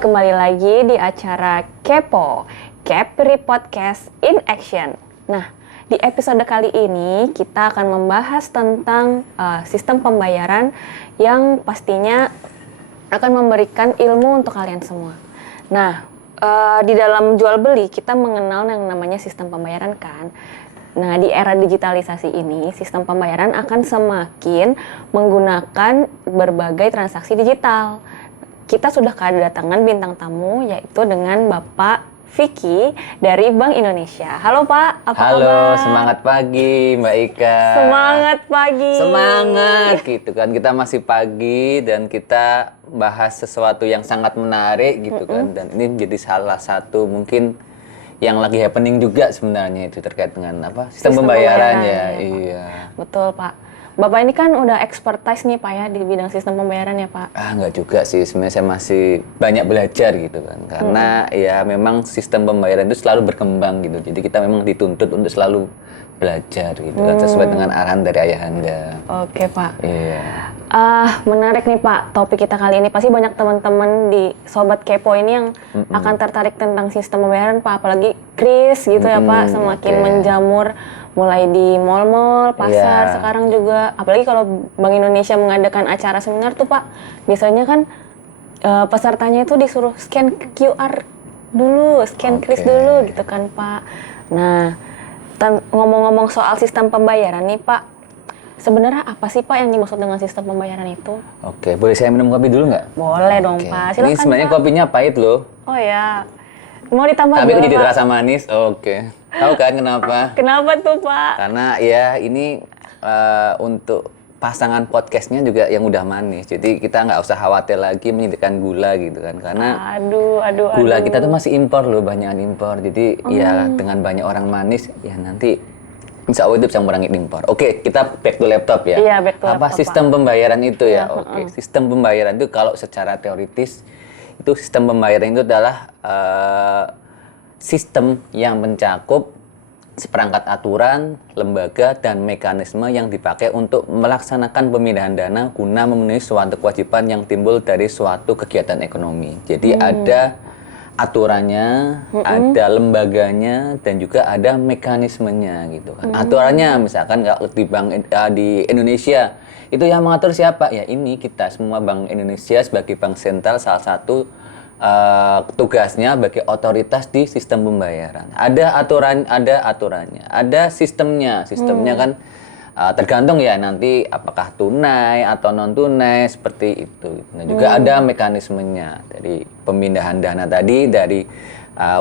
kembali lagi di acara Kepo, Kepri Podcast in Action. Nah, di episode kali ini kita akan membahas tentang sistem pembayaran yang pastinya akan memberikan ilmu untuk kalian semua. Nah, di dalam jual beli kita mengenal yang namanya sistem pembayaran kan. Nah, di era digitalisasi ini, sistem pembayaran akan semakin menggunakan berbagai transaksi digital. Kita sudah kedatangan bintang tamu, yaitu dengan Bapak Vicky dari Bank Indonesia. Halo Pak, apa kabar? Halo, semangat pagi Mbak Ika. Semangat pagi. Semangat gitu kan, kita masih pagi dan kita bahas sesuatu yang sangat menarik gitu kan. Dan ini menjadi salah satu mungkin yang lagi happening juga sebenarnya itu terkait dengan apa? Sistem pembayaran ya. Iya. Betul Pak. Bapak ini kan udah expertise nih Pak ya di bidang sistem pembayaran ya Pak? Enggak juga sih, sebenarnya saya masih banyak belajar gitu kan. Karena ya memang sistem pembayaran itu selalu berkembang gitu. Jadi kita memang dituntut untuk selalu belajar gitu kan, sesuai dengan arahan dari ayahanda. Oke Pak. Iya. Menarik nih Pak, topik kita kali ini. Pasti banyak teman-teman di Sobat Kepo ini yang akan tertarik tentang sistem pembayaran Pak. Apalagi kris gitu ya Pak, semakin menjamur. Mulai di mal-mal, pasar, sekarang juga. Apalagi kalau Bank Indonesia mengadakan acara seminar tuh Pak, biasanya kan pesertanya itu disuruh scan QR dulu, scan kris dulu gitu kan Pak. Nah, ngomong-ngomong soal sistem pembayaran nih Pak, sebenarnya apa sih Pak yang dimaksud dengan sistem pembayaran itu? Oke, boleh saya minum kopi dulu nggak? Boleh dong Pak, silakan. Ini sebenarnya Pak. kopinya pahit loh. Oh ya, mau ditambah Tapi gula, jadi Pak? terasa manis. Oke. Tahu kan kenapa? Kenapa tuh Pak? Karena ya ini untuk pasangan podcastnya juga yang udah manis. Jadi kita nggak usah khawatir lagi menyediakan gula gitu kan. Karena gula kita tuh masih impor loh, banyakan impor. Jadi ya dengan banyak orang manis ya nanti insya Allah itu bisa mengurangi impor. Oke, kita back to laptop ya. Iya, back to apa laptop, sistem pembayaran itu ya? Iya, Oke, sistem pembayaran itu kalau secara teoritis itu sistem pembayaran itu adalah sistem yang mencakup seperangkat aturan, lembaga, dan mekanisme yang dipakai untuk melaksanakan pemindahan dana guna memenuhi suatu kewajiban yang timbul dari suatu kegiatan ekonomi. Jadi ada aturannya, ada lembaganya, dan juga ada mekanismenya gitu kan. Aturannya misalkan kalau di Indonesia itu yang mengatur siapa? Ya ini kita semua Bank Indonesia sebagai bank sentral salah satu tugasnya bagi otoritas di sistem pembayaran. Ada aturannya, ada sistemnya. Sistemnya kan tergantung ya nanti apakah tunai atau non tunai seperti itu. Nah, juga ada mekanismenya dari pemindahan dana tadi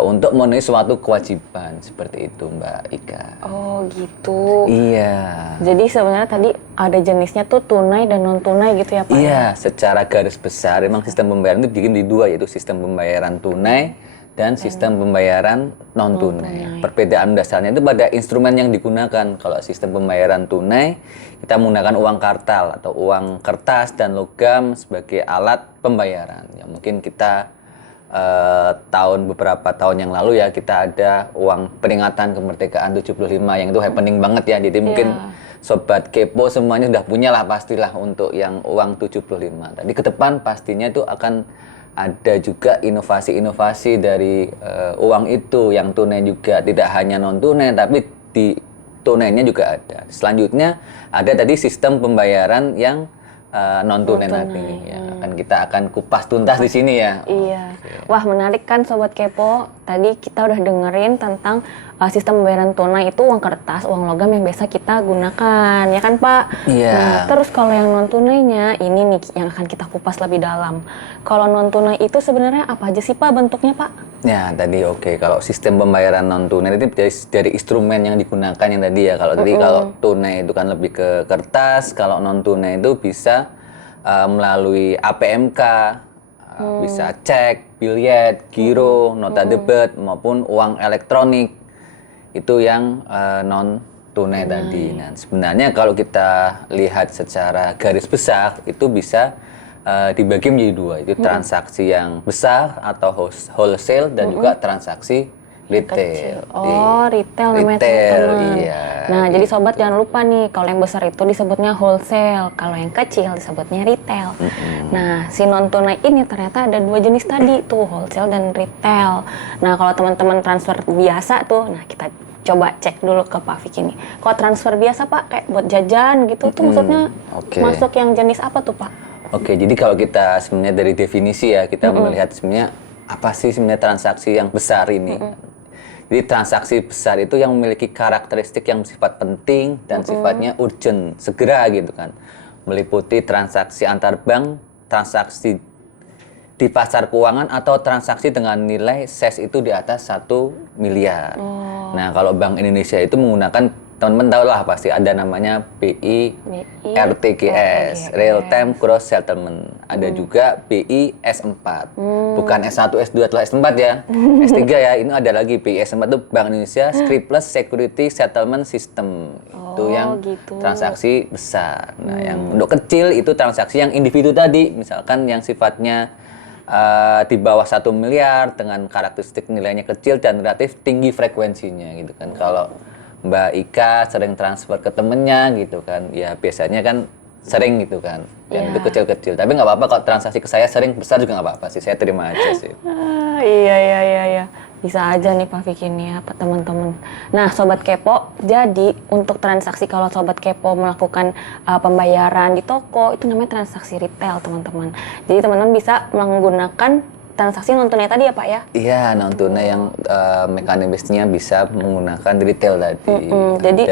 untuk memenuhi suatu kewajiban seperti itu Mbak Ika. Oh gitu. Iya. Jadi sebenarnya tadi ada jenisnya tuh tunai dan non tunai gitu ya Pak? Iya, secara garis besar memang sistem pembayaran itu bikin di dua, yaitu sistem pembayaran tunai dan sistem pembayaran non tunai. Perbedaan dasarnya itu pada instrumen yang digunakan. Kalau sistem pembayaran tunai kita menggunakan uang kartal atau uang kertas dan logam sebagai alat pembayaran. Ya mungkin kita beberapa tahun yang lalu ya kita ada uang peringatan kemerdekaan 75 yang itu happening banget ya. Jadi mungkin Sobat Kepo semuanya udah punya lah pastilah untuk yang uang 75. Tadi ke depan pastinya itu akan ada juga inovasi-inovasi dari uang itu yang tunai juga, tidak hanya non tunai tapi di tunainya juga ada. Selanjutnya ada tadi sistem pembayaran yang non tunai nanti ya, kita akan kupas tuntas di sini ya. Iya. Wah, menarik kan Sobat Kepo. Tadi kita udah dengerin tentang sistem pembayaran tunai itu uang kertas, uang logam yang biasa kita gunakan, ya kan Pak? Iya. Nah, terus kalau yang non tunainya ini nih yang akan kita kupas lebih dalam. Kalau non tunai itu sebenarnya apa aja sih Pak bentuknya Pak? Ya tadi kalau sistem pembayaran non tunai itu dari instrumen yang digunakan yang tadi ya. Kalau tadi kalau tunai itu kan lebih ke kertas, kalau non tunai itu bisa melalui APMK, bisa cek, biljet, giro, nota debit maupun uang elektronik. Itu yang non tunai tadi. Nah, sebenarnya kalau kita lihat secara garis besar itu bisa dibagi menjadi dua, itu transaksi yang besar atau wholesale dan juga transaksi retail. Retail namanya retail, teman-teman. iya. Nah, jadi sobat jangan lupa nih, kalau yang besar itu disebutnya wholesale, kalau yang kecil disebutnya retail. Nah, si non tunai ini ternyata ada 2 jenis tadi tuh, wholesale dan retail. Nah, kalau teman-teman transfer biasa tuh, nah kita coba cek dulu ke Pak Vicky nih. Kalau transfer biasa Pak, kayak buat jajan gitu tuh maksudnya masuk yang jenis apa tuh Pak? Oke, jadi kalau kita sebenarnya dari definisi ya, kita melihat sebenarnya apa sih sebenarnya transaksi yang besar ini. Jadi transaksi besar itu yang memiliki karakteristik yang bersifat penting dan sifatnya urgent, segera gitu kan. Meliputi transaksi antar bank, transaksi di pasar keuangan atau transaksi dengan nilai SES itu di atas 1 miliar. Nah, kalau Bank Indonesia itu menggunakan, teman-teman tahu lah pasti ada namanya BI RTGS, Real Time Gross Settlement. Ada juga BI S4. Bukan S1, S2 atau S4 ya. S3 ya. Ini ada lagi BI S4 itu Bank Indonesia Scriptless Security Settlement System. Itu yang transaksi besar. Nah, yang untuk kecil itu transaksi yang individu tadi, misalkan yang sifatnya di bawah 1 miliar dengan karakteristik nilainya kecil dan relatif tinggi frekuensinya gitu kan. Kalau Mbak Ika sering transfer ke temennya gitu kan, ya biasanya kan sering gitu kan, dan itu kecil-kecil. Tapi nggak apa-apa kalau transaksi ke saya sering, besar juga nggak apa-apa sih, saya terima aja sih. Iya. Bisa aja nih Pak Vicky nih ya, teman-teman. Nah, Sobat Kepo, jadi untuk transaksi kalau Sobat Kepo melakukan pembayaran di toko, itu namanya transaksi retail, teman-teman. Jadi teman-teman bisa menggunakan transaksi non tunai tadi ya Pak ya? Iya, non tunai yang mekanismenya bisa menggunakan retail tadi. Jadi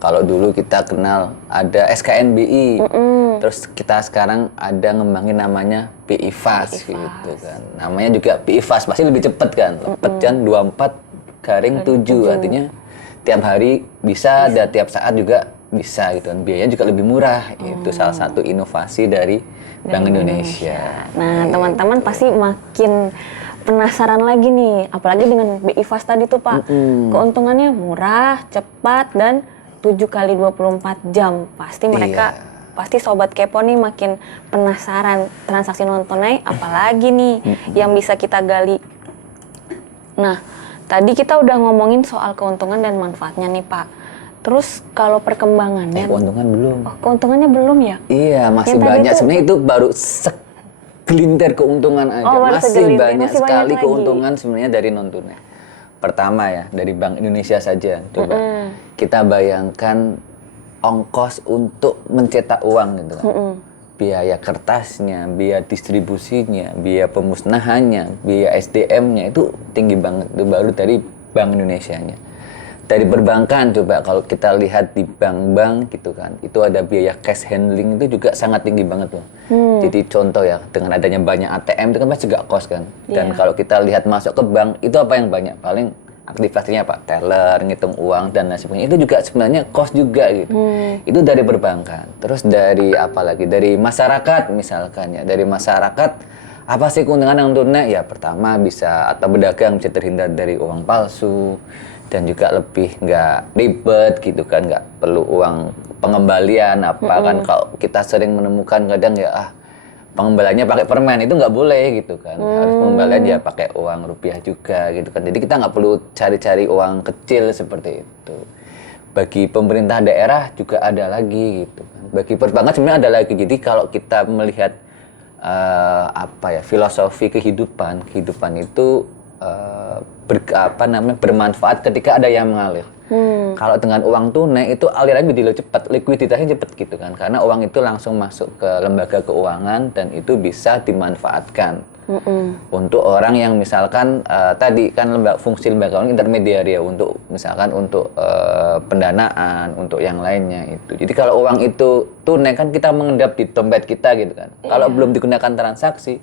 kalau dulu kita kenal ada SKNBI, terus kita sekarang ada ngembangin namanya BI Fast gitu kan. Namanya juga BI Fast, pasti lebih cepat kan. Pecan 24/7, artinya tiap hari bisa dan tiap saat juga bisa gitu kan. Biayanya juga lebih murah. Itu salah satu inovasi dari Bank Indonesia. Nah, teman-teman pasti makin penasaran lagi nih, apalagi dengan BI Fast tadi tuh Pak. Keuntungannya murah, cepat, dan 7 kali 24 jam. Pasti mereka, pasti Sobat Kepo nih makin penasaran transaksi non tunai apalagi nih yang bisa kita gali. Nah, tadi kita udah ngomongin soal keuntungan dan manfaatnya nih Pak. Terus kalau perkembangannya... keuntungan belum. Oh, keuntungannya belum ya? Iya, masih banyak. Sebenarnya itu baru segelintir keuntungan aja. Masih banyak sekali keuntungan sebenarnya dari non tunai. Pertama ya, dari Bank Indonesia saja. Coba kita bayangkan ongkos untuk mencetak uang gitu kan. Biaya kertasnya, biaya distribusinya, biaya pemusnahannya, biaya SDM-nya itu tinggi banget. Itu baru dari Bank Indonesia-nya. Dari perbankan coba kalau kita lihat di bank-bank gitu kan, itu ada biaya cash handling itu juga sangat tinggi banget loh. Jadi contoh ya, dengan adanya banyak ATM itu kan pasti juga cost kan. Dan kalau kita lihat masuk ke bank, itu apa yang banyak? Paling aktivasinya Pak, teller, ngitung uang dan lain sebagainya. Itu juga sebenarnya cost juga gitu. Itu dari perbankan. Terus dari apa lagi? Dari masyarakat misalkan ya, dari masyarakat apa sih keuntungan yang tunai? Ya pertama bisa, atau pedagang bisa terhindar dari uang palsu. Dan juga lebih nggak ribet gitu kan, nggak perlu uang pengembalian kan. Kalau kita sering menemukan kadang ya pengembaliannya pakai permen, itu nggak boleh gitu kan. Harus pengembalian ya pakai uang rupiah juga gitu kan. Jadi kita nggak perlu cari-cari uang kecil seperti itu. Bagi pemerintah daerah juga ada lagi gitu kan. Bagi perbankan sebenarnya ada lagi. Jadi kalau kita melihat filosofi kehidupan itu bermanfaat ketika ada yang mengalir. Kalau dengan uang tunai itu alirannya jadi cepat, likuiditasnya cepat gitu kan, karena uang itu langsung masuk ke lembaga keuangan dan itu bisa dimanfaatkan untuk orang yang misalkan tadi kan fungsi lembaga keuangan intermediari ya, untuk misalkan untuk pendanaan, untuk yang lainnya itu. Jadi kalau uang itu tunai kan kita mengendap di dompet kita gitu kan. Kalau belum digunakan transaksi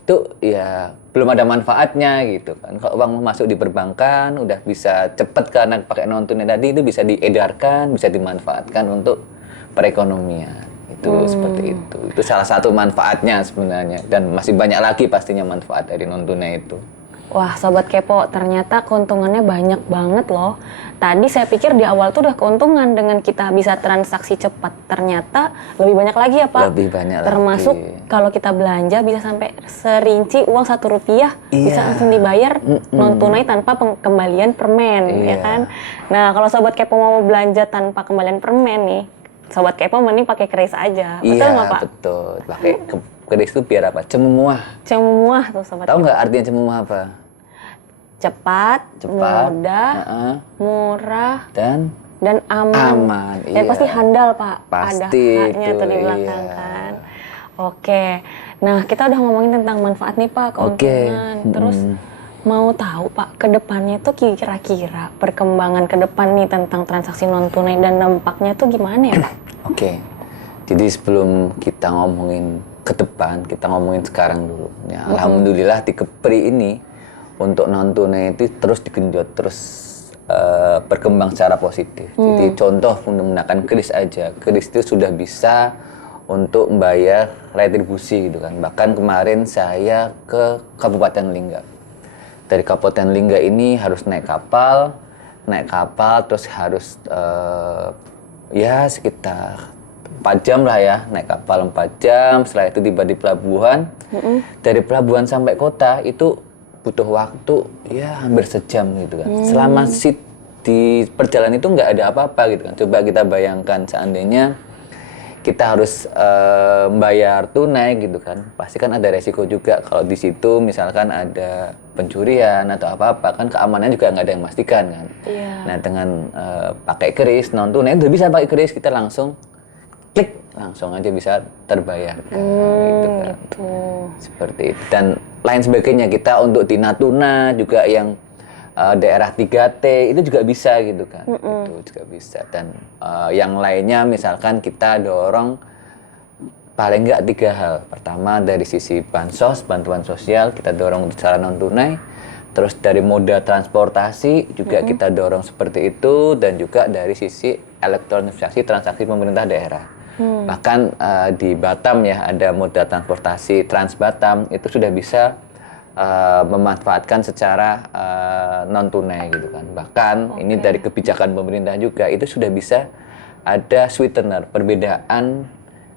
itu ya belum ada manfaatnya gitu kan. Kalau uang masuk di perbankan udah bisa cepat karena pakai non tunai tadi, itu bisa diedarkan, bisa dimanfaatkan untuk perekonomian. Itu seperti itu. Itu salah satu manfaatnya sebenarnya, dan masih banyak lagi pastinya manfaat dari non tunai itu. Wah, Sobat Kepo, ternyata keuntungannya banyak banget loh. Tadi saya pikir di awal tuh udah keuntungan dengan kita bisa transaksi cepat. Ternyata lebih banyak lagi ya Pak? Lebih banyak termasuk lagi. Kalau kita belanja bisa sampai serinci uang Rp1 bisa langsung dibayar non tunai tanpa kembalian permen, ya kan? Nah, kalau Sobat Kepo mau belanja tanpa kembalian permen nih, Sobat Kepo mending pakai kris aja. Betul nggak Pak? Betul. Pakai kris itu biar apa? Cemuah. Cemuah tuh sobat. Tahu nggak artinya cemuah apa? Cepat, mudah, murah, dan aman. aman. Dan iya. pasti handal, Pak. Pasti ada H-nya itu, tuh di belakang iya. kan. Oke. Nah, kita udah ngomongin tentang manfaat nih, Pak, keuntungan. Terus mau tahu, Pak, ke depannya tuh kira-kira perkembangan ke depan nih tentang transaksi non tunai dan dampaknya tuh gimana ya, Pak? Oke. Jadi sebelum kita ngomongin ke depan, kita ngomongin sekarang dulu. Ya, alhamdulillah di Kepri ini untuk non tunai itu terus digenjot, terus berkembang secara positif. Jadi contoh menggunakan kris aja, kris itu sudah bisa untuk membayar retribusi gitu kan. Bahkan kemarin saya ke Kabupaten Lingga. Dari Kabupaten Lingga ini harus naik kapal terus harus ya sekitar 4 jam lah ya, naik kapal 4 jam, setelah itu tiba di pelabuhan. Dari pelabuhan sampai kota itu butuh waktu ya hampir sejam gitu kan. Selama di perjalanan itu nggak ada apa-apa gitu kan. Coba kita bayangkan seandainya kita harus bayar tunai gitu kan, pasti kan ada resiko juga kalau di situ misalkan ada pencurian atau apa-apa kan, keamanannya juga nggak ada yang memastikan kan. Nah dengan pakai kris non tunai udah bisa pakai kris, kita langsung klik langsung aja bisa terbayarkan gitu kan. Seperti itu dan lain sebagainya. Kita untuk di Natuna juga yang daerah 3T itu juga bisa gitu kan. Itu juga bisa dan yang lainnya misalkan kita dorong paling nggak 3 hal. Pertama dari sisi bansos, bantuan sosial kita dorong secara non tunai. Terus dari moda transportasi juga kita dorong seperti itu, dan juga dari sisi elektronisasi transaksi pemerintah daerah. Bahkan di Batam ya ada moda transportasi Trans Batam itu sudah bisa memanfaatkan secara non tunai gitu kan. Bahkan ini dari kebijakan pemerintah juga itu sudah bisa ada sweetener, perbedaan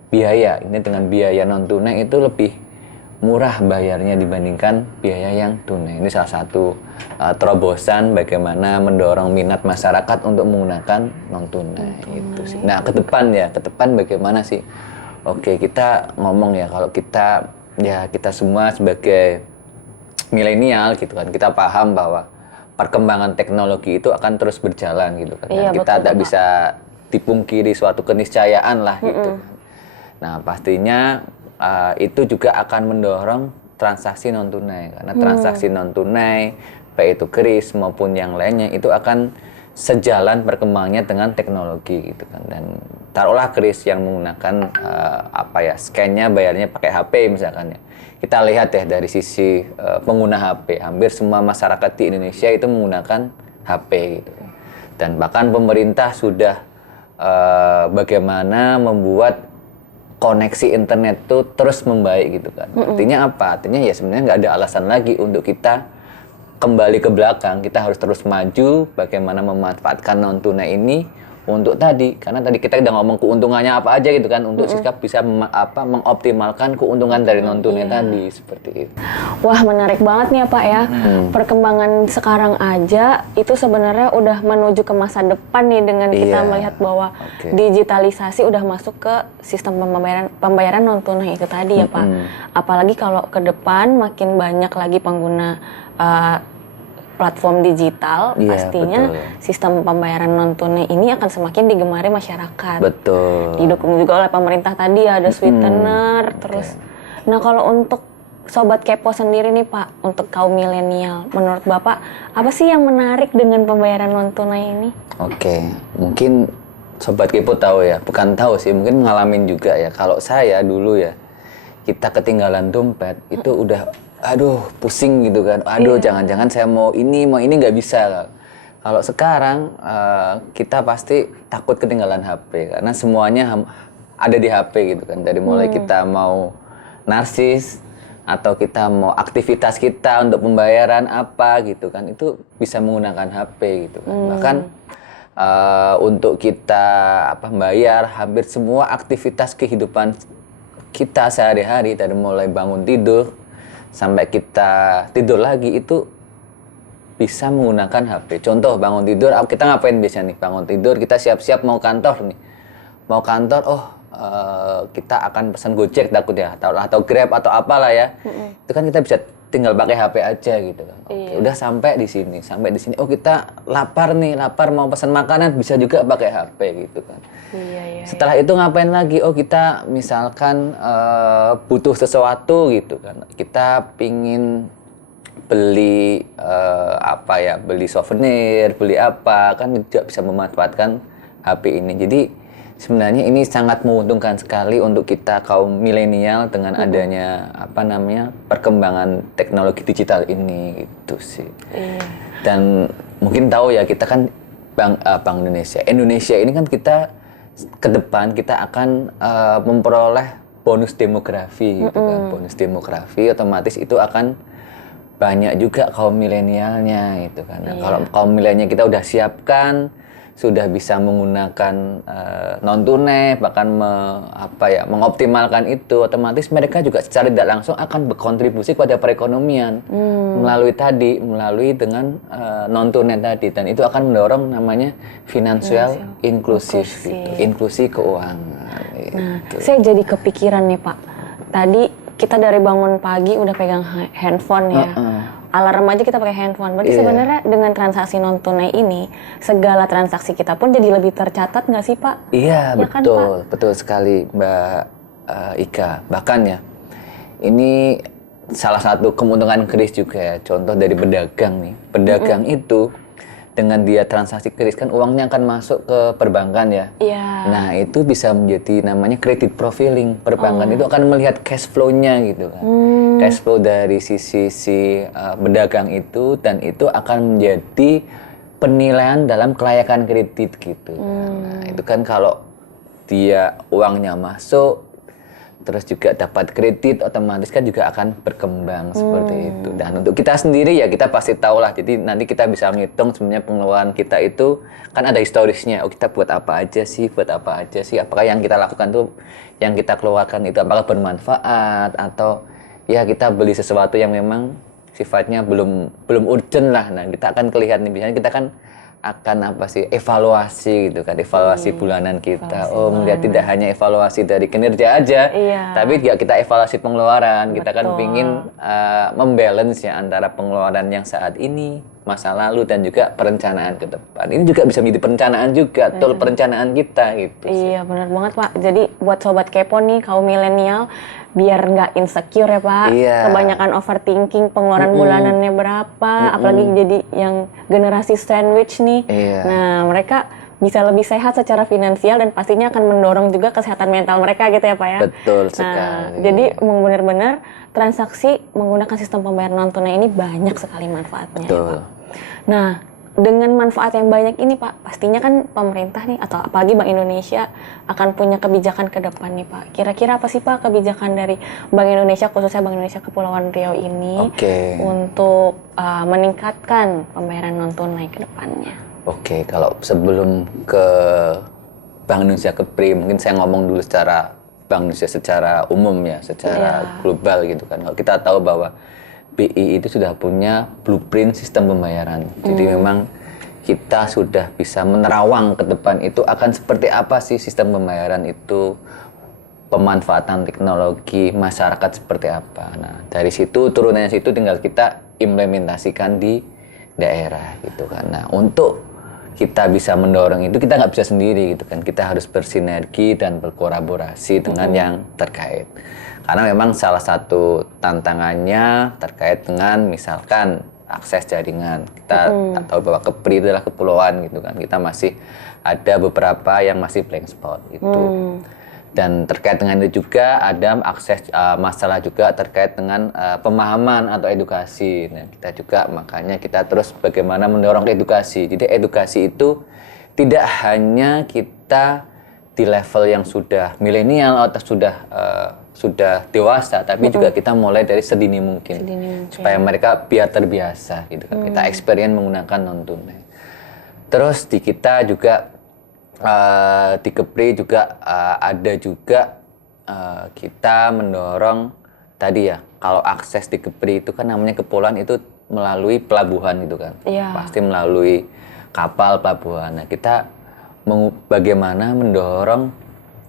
biaya. Ini dengan biaya non tunai itu lebih murah bayarnya dibandingkan biaya yang tunai. Ini salah satu terobosan bagaimana mendorong minat masyarakat untuk menggunakan non tunai itu sih. Nah, ke depan bagaimana sih? Oke, kita ngomong ya kalau kita semua sebagai milenial gitu kan, kita paham bahwa perkembangan teknologi itu akan terus berjalan gitu kan. Dan kita tidak bisa dipungkiri suatu keniscayaan lah gitu. Nah, pastinya itu juga akan mendorong transaksi non tunai, karena transaksi non tunai baik itu kris maupun yang lainnya itu akan sejalan perkembangannya dengan teknologi gitu kan. Dan taruhlah kris yang menggunakan scan-nya bayarnya pakai HP misalkan ya. Kita lihat ya dari sisi pengguna HP, hampir semua masyarakat di Indonesia itu menggunakan HP gitu. Dan bahkan pemerintah sudah bagaimana membuat koneksi internet itu terus membaik gitu kan. Artinya apa? Artinya ya sebenarnya nggak ada alasan lagi untuk kita kembali ke belakang. Kita harus terus maju bagaimana memanfaatkan non tunai ini untuk tadi. Karena tadi kita udah ngomong keuntungannya apa aja gitu kan, untuk sikap bisa mengoptimalkan keuntungan dari non tunai tadi seperti itu. Wah, menarik banget nih ya Pak ya. Perkembangan sekarang aja itu sebenarnya udah menuju ke masa depan nih dengan kita melihat bahwa digitalisasi udah masuk ke sistem pembayaran non tunai itu tadi ya Pak. Apalagi kalau ke depan makin banyak lagi pengguna platform digital, pastinya sistem pembayaran non tunai ini akan semakin digemari masyarakat. Betul. Didukung juga oleh pemerintah tadi ada sweetener terus. Nah, kalau untuk Sobat Kepo sendiri nih Pak, untuk kaum milenial, menurut Bapak apa sih yang menarik dengan pembayaran non tunai ini? Oke, mungkin Sobat Kepo tahu ya, bukan tahu sih, mungkin ngalamin juga ya. Kalau saya dulu ya, kita ketinggalan dompet itu udah pusing gitu kan. Jangan-jangan saya mau ini nggak bisa. Kalau sekarang kita pasti takut ketinggalan HP karena semuanya ada di HP gitu kan. Dari mulai kita mau narsis atau kita mau aktivitas kita untuk pembayaran apa gitu kan, itu bisa menggunakan HP gitu kan. Bahkan untuk kita bayar hampir semua aktivitas kehidupan kita sehari-hari, dari mulai bangun tidur sampai kita tidur lagi itu bisa menggunakan HP. Contoh bangun tidur, kita ngapain biasanya nih? Bangun tidur kita siap-siap mau kantor nih. Mau kantor, kita akan pesan Gojek takut ya, atau Grab atau apalah ya. Itu kan kita bisa tinggal pakai HP aja gitu kan. Oke, udah sampai di sini. Oh kita lapar mau pesan makanan bisa juga pakai HP gitu kan. Iya. Setelah itu ngapain lagi? Oh kita misalkan butuh sesuatu gitu kan. Kita pingin beli beli souvenir, beli apa, kan juga bisa memanfaatkan HP ini. Jadi sebenarnya ini sangat menguntungkan sekali untuk kita kaum milenial dengan adanya perkembangan teknologi digital ini gitu sih. Dan mungkin tahu ya, kita kan Bank Indonesia ini kan kita ke depan kita akan memperoleh bonus demografi gitu kan. Bonus demografi otomatis itu akan banyak juga kaum milenialnya gitu kan. Nah, kalau kaum milenial kita udah siapkan, sudah bisa menggunakan non tunai, bahkan mengoptimalkan itu, otomatis mereka juga secara tidak langsung akan berkontribusi kepada perekonomian melalui dengan non tunai tadi, dan itu akan mendorong namanya financial inklusif gitu, inklusi keuangan. Nah, saya jadi kepikiran nih Pak. Tadi kita dari bangun pagi udah pegang handphone ya. Alarm aja kita pakai handphone. Berarti sebenarnya dengan transaksi non tunai ini, segala transaksi kita pun jadi lebih tercatat nggak sih Pak? Iya, ya betul, kan, Pak? Betul sekali Mbak Ika. Bahkan ya, ini salah satu keuntungan kris juga ya. Contoh dari pedagang nih. Pedagang itu dengan dia transaksi kris kan uangnya akan masuk ke perbankan ya. Iya. Nah itu bisa menjadi namanya credit profiling. Perbankan itu akan melihat cash flow-nya gitu kan. Cash flow dari si pedagang itu, dan itu akan menjadi penilaian dalam kelayakan kredit gitu. Nah itu kan kalau dia uangnya masuk, terus juga dapat kredit, otomatis kan juga akan berkembang seperti itu. Dan untuk kita sendiri ya kita pasti tahu lah. Jadi nanti kita bisa menghitung sebenarnya pengeluaran kita itu kan ada historisnya. Oh kita buat apa aja sih? Apakah yang kita lakukan tuh, yang kita keluarkan itu apakah bermanfaat, atau ya kita beli sesuatu yang memang sifatnya belum urgent lah. Nah kita akan kelihatan nih, biasanya kita kan akan evaluasi gitu kan, evaluasi bulanan kita. Melihat tidak hanya evaluasi dari kinerja aja, tapi juga kita evaluasi pengeluaran. Kita kan pingin membalance ya antara pengeluaran yang saat ini, masa lalu, dan juga perencanaan ke depan. Ini juga bisa menjadi perencanaan juga, tool perencanaan kita gitu. Iya benar banget Pak. Jadi buat sobat kepo nih, kaum milenial, biar nggak insecure ya Pak. Kebanyakan overthinking pengeluaran bulanannya berapa, apalagi jadi yang generasi sandwich nih. Nah mereka bisa lebih sehat secara finansial, dan pastinya akan mendorong juga kesehatan mental mereka gitu ya Pak ya. Betul sekali. Nah jadi benar-benar transaksi menggunakan sistem pembayaran non tunai ini banyak sekali manfaatnya. Betul. Ya, Pak. Nah dengan manfaat yang banyak ini Pak, pastinya kan pemerintah nih, atau apalagi Bank Indonesia akan punya kebijakan ke depan nih Pak. Kira-kira apa sih Pak kebijakan dari Bank Indonesia, khususnya Bank Indonesia Kepulauan Riau ini untuk meningkatkan pembayaran non tunai ke depannya? Oke, kalau sebelum ke Bank Indonesia Kepri, mungkin saya ngomong dulu secara Bank Indonesia secara umum ya, secara global gitu kan. Kalau kita tahu bahwa BI itu sudah punya blueprint sistem pembayaran. Jadi memang kita sudah bisa menerawang ke depan itu akan seperti apa sih sistem pembayaran itu, pemanfaatan teknologi masyarakat seperti apa. Nah, dari situ turunannya situ tinggal kita implementasikan di daerah gitu kan. Nah, untuk kita bisa mendorong itu, kita nggak bisa sendiri gitu kan. Kita harus bersinergi dan berkolaborasi dengan yang terkait. Karena memang salah satu tantangannya terkait dengan misalkan akses jaringan. Kita tahu bahwa Kepri itu adalah kepulauan gitu kan. Kita masih ada beberapa yang masih blank spot itu. Dan terkait dengan itu juga ada akses masalah juga terkait dengan pemahaman atau edukasi. Nah, kita juga makanya kita terus bagaimana mendorong edukasi. Jadi edukasi itu tidak hanya kita di level yang sudah milenial atau sudah dewasa, tapi juga kita mulai dari sedini mungkin supaya mereka biar terbiasa gitu kan. Kita experience menggunakan non tunai. Terus di kita juga di Kepri juga ada juga kita mendorong tadi ya, kalau akses di Kepri itu kan namanya kepulauan itu melalui pelabuhan gitu kan. Pasti melalui kapal pelabuhan. Nah, kita bagaimana mendorong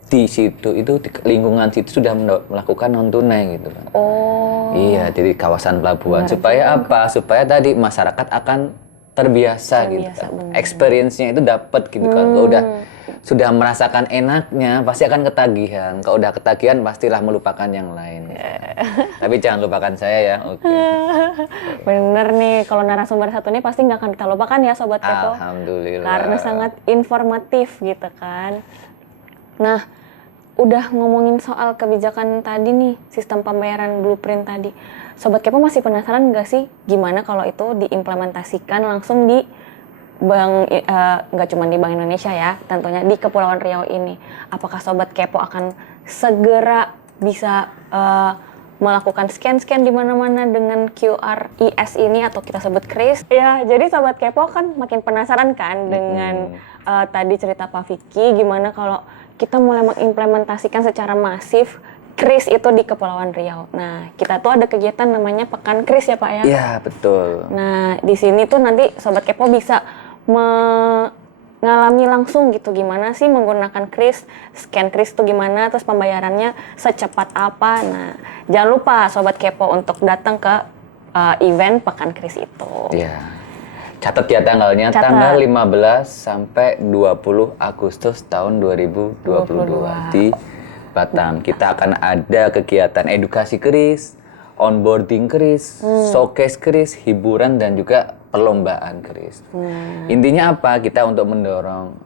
di situ itu di lingkungan situ sudah melakukan non tunai gitu kan. Oh. Iya, jadi kawasan pelabuhan. Supaya apa? Supaya tadi masyarakat akan terbiasa gitu kan. bener. Experience-nya itu dapat gitu kan. Kalau udah sudah merasakan enaknya, pasti akan ketagihan. Kalau udah ketagihan, pastilah melupakan yang lain. Tapi jangan lupakan saya ya. Oke. Bener nih, kalau narasumber satu ini pasti nggak akan kita lupakan ya Sobat Kepo. Alhamdulillah. Karena sangat informatif gitu kan. Nah, udah ngomongin soal kebijakan tadi nih, sistem pembayaran blueprint tadi. Sobat Kepo masih penasaran nggak sih gimana kalau itu diimplementasikan langsung di bank, nggak cuma di Bank Indonesia ya, tentunya di Kepulauan Riau ini. Apakah Sobat Kepo akan segera bisa melakukan scan-scan di mana-mana dengan QR IS ini atau kita sebut KRIS? Ya, jadi Sobat Kepo kan makin penasaran kan dengan tadi cerita Pak Vicky, gimana kalau kita mulai mengimplementasikan secara masif KRIS itu di Kepulauan Riau. Nah, kita tuh ada kegiatan namanya Pekan KRIS ya Pak ya? Iya, betul. Nah, di sini tuh nanti Sobat Kepo bisa mengalami langsung gitu gimana sih menggunakan KRIS, scan KRIS tuh gimana, terus pembayarannya secepat apa. Nah, jangan lupa Sobat Kepo untuk datang ke event Pekan KRIS itu. Iya. Catat ya tanggalnya, tanggal 15 sampai 20 Agustus tahun 2022 di Batam. Kita akan ada kegiatan edukasi KRIS, onboarding KRIS, showcase KRIS, hiburan dan juga perlombaan KRIS. Intinya apa? Kita untuk mendorong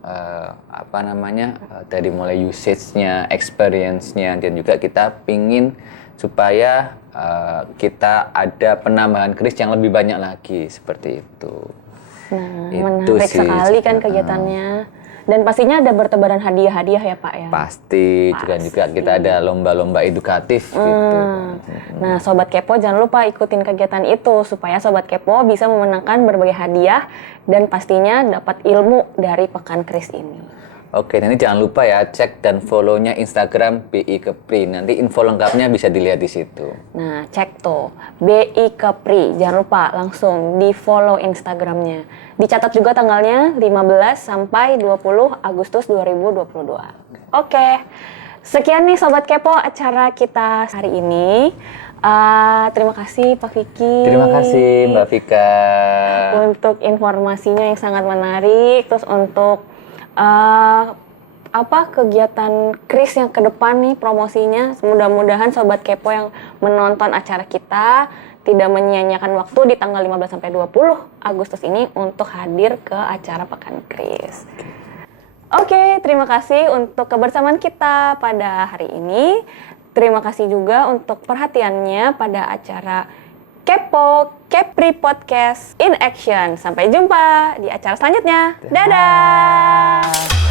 dari mulai usage-nya, experience-nya, dan juga kita pingin supaya kita ada penambahan KRIS yang lebih banyak lagi seperti itu. Nah, Itu menarik sih. sekali kan kegiatannya. Dan pastinya ada bertebaran hadiah-hadiah ya Pak ya? Pasti. Juga kita ada lomba-lomba edukatif gitu. Nah, Sobat Kepo jangan lupa ikutin kegiatan itu supaya Sobat Kepo bisa memenangkan berbagai hadiah dan pastinya dapat ilmu dari Pekan KRIS ini. Oke, nanti jangan lupa ya cek dan follow-nya Instagram BI Kepri. Nanti info lengkapnya bisa dilihat di situ. Nah, cek tuh BI Kepri. Jangan lupa langsung di-follow Instagramnya. Dicatat juga tanggalnya 15 sampai 20 Agustus 2022. Oke. Sekian nih Sobat Kepo acara kita hari ini. Terima kasih Pak Vicky. Terima kasih Mbak Vika. Untuk informasinya yang sangat menarik. Terus untuk kegiatan KRIS yang ke depan nih promosinya. Mudah-mudahan Sobat Kepo yang menonton acara kita tidak menyia-nyiakan waktu di tanggal 15 sampai 20 Agustus ini untuk hadir ke acara Pekan KRIS. Oke, terima kasih untuk kebersamaan kita pada hari ini. Terima kasih juga untuk perhatiannya pada acara Kepo Kepri Podcast in Action. Sampai jumpa di acara selanjutnya. Dadah!